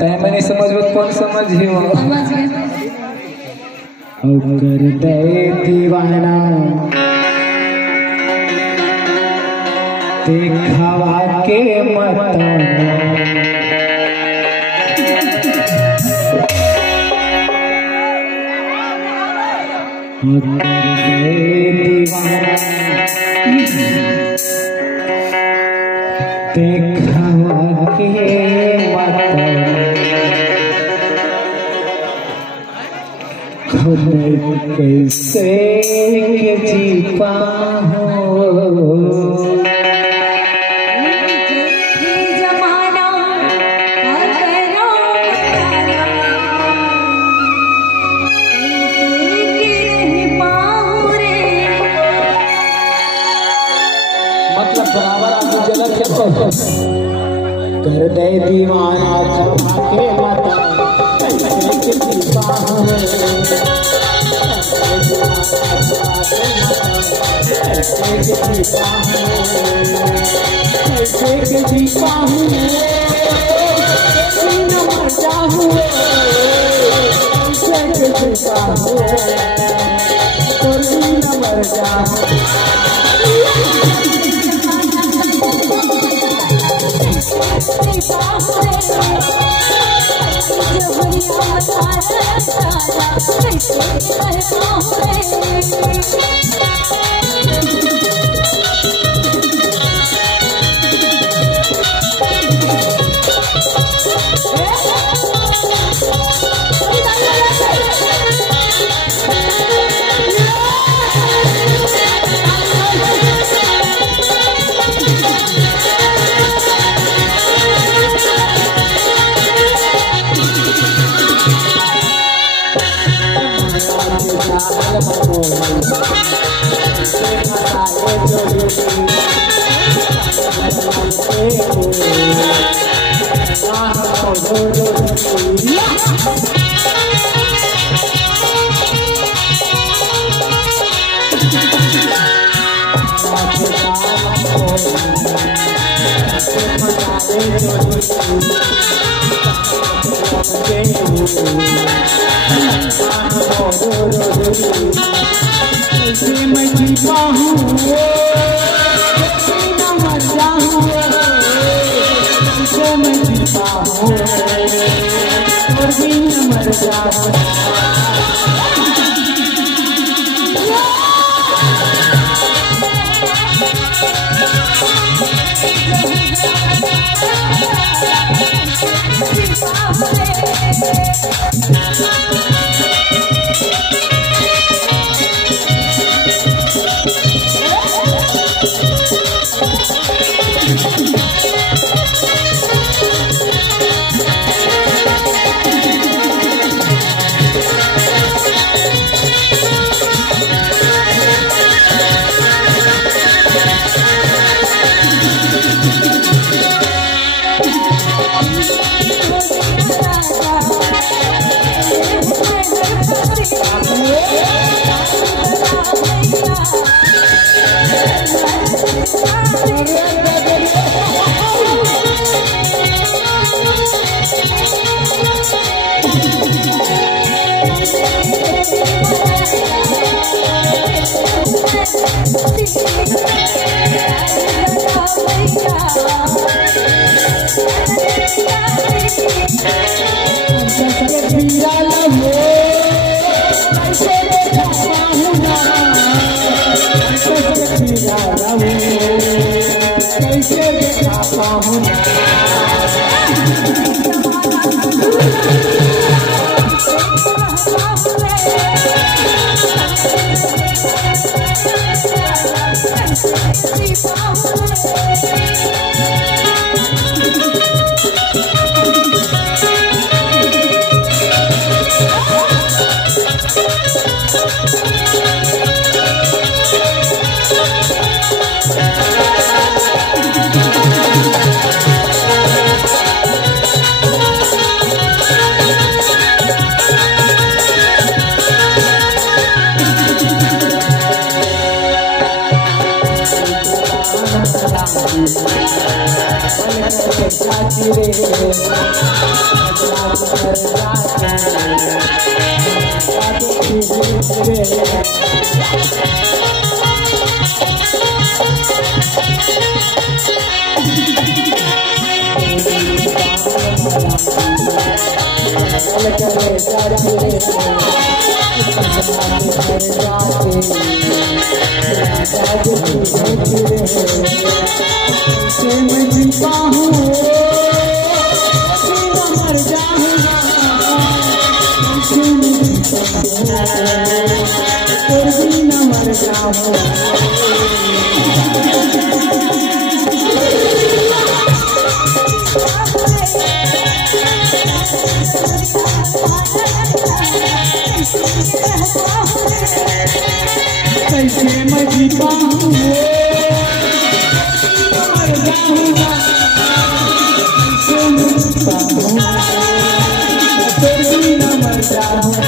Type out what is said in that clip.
तय मैंने समझ में कौन समझी हो कर दे दीवाना दिखावा के मत दिखावा के खुद कैसे के जी पाऊं कर दे दीवाना खवा के मता कैसे जीवा हूँ कैसे जीवा हूँ न मर जाऊँ कैसे जीवा हूँ न मर जाऊँ मैं जीता हूँ न मर जाऊँ मैं जीता हूँ और भी न मर जाऊँ कैसे मैं जीता हूँ मर जाऊंगा, कैसे मैं जीता हूँ फिर भी न मर जाऊंगा।